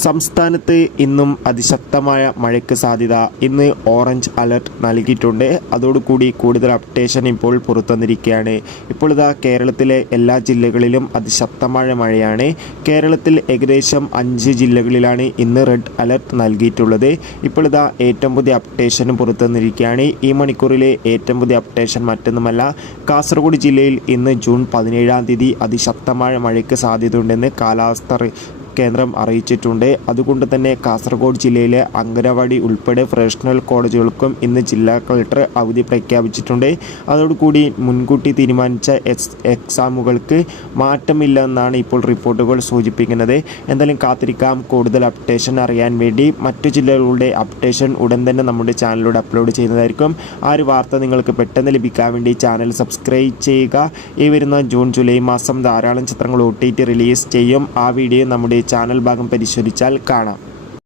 സംസ്ഥാനത്ത് ഇന്നും അതിശക്തമായ മഴയ്ക്ക് സാധ്യത. ഇന്ന് ഓറഞ്ച് അലർട്ട് നൽകിയിട്ടുണ്ട്. അതോടുകൂടി കൂടുതൽ അപ്ഡേഷൻ ഇപ്പോൾ പുറത്തുവന്നിരിക്കുകയാണ്. ഇപ്പോൾ ഇതാ കേരളത്തിലെ എല്ലാ ജില്ലകളിലും അതിശക്തമായ മഴയാണ്. കേരളത്തിൽ ഏകദേശം 5 ജില്ലകളിലാണ് ഇന്ന് റെഡ് അലർട്ട് നൽകിയിട്ടുള്ളത്. ഇപ്പോൾ ഇതാ ഏറ്റവും പുതിയ അപ്ഡേഷനും പുറത്തുവന്നിരിക്കുകയാണ്. ഈ മണിക്കൂറിലെ ഏറ്റവും പുതിയ അപ്ഡേഷൻ മറ്റൊന്നുമല്ല, കാസർഗോഡ് ജില്ലയിൽ ഇന്ന് ജൂൺ 17-ാം തീയതി അതിശക്തമായ മഴയ്ക്ക് സാധ്യതയുണ്ടെന്ന് കാലാവസ്ഥാ കേന്ദ്രം അറിയിച്ചിട്ടുണ്ട്. അതുകൊണ്ട് തന്നെ കാസർഗോഡ് ജില്ലയിലെ അങ്കനവാടി ഉൾപ്പെടെ പ്രൊഫഷണൽ കോളേജുകൾക്കും ഇന്ന് ജില്ലാ കളക്ടർ അവധി പ്രഖ്യാപിച്ചിട്ടുണ്ട്. അതോടുകൂടി മുൻകൂട്ടി തീരുമാനിച്ച എക്സാമുകൾക്ക് മാറ്റമില്ലെന്നാണ് ഇപ്പോൾ റിപ്പോർട്ടുകൾ സൂചിപ്പിക്കുന്നത്. എന്തായാലും കാത്തിരിക്കാം. കൂടുതൽ അപ്ഡേഷൻ അറിയാൻ വേണ്ടി മറ്റു ജില്ലകളുടെ അപ്ഡേഷൻ ഉടൻ തന്നെ നമ്മുടെ ചാനലിലൂടെ അപ്ലോഡ് ചെയ്യുന്നതായിരിക്കും. ആ ഒരു വാർത്ത നിങ്ങൾക്ക് പെട്ടെന്ന് ലഭിക്കാൻ വേണ്ടി ചാനൽ സബ്സ്ക്രൈബ് ചെയ്യുക. ഈ വരുന്ന ജൂൺ ജൂലൈ മാസം ധാരാളം ചിത്രങ്ങൾ OTT റിലീസ് ചെയ്യും. ആ വീഡിയോ നമ്മുടെ ചാനൽ ഭാഗം പരിശോധിച്ചാൽ കാണാം.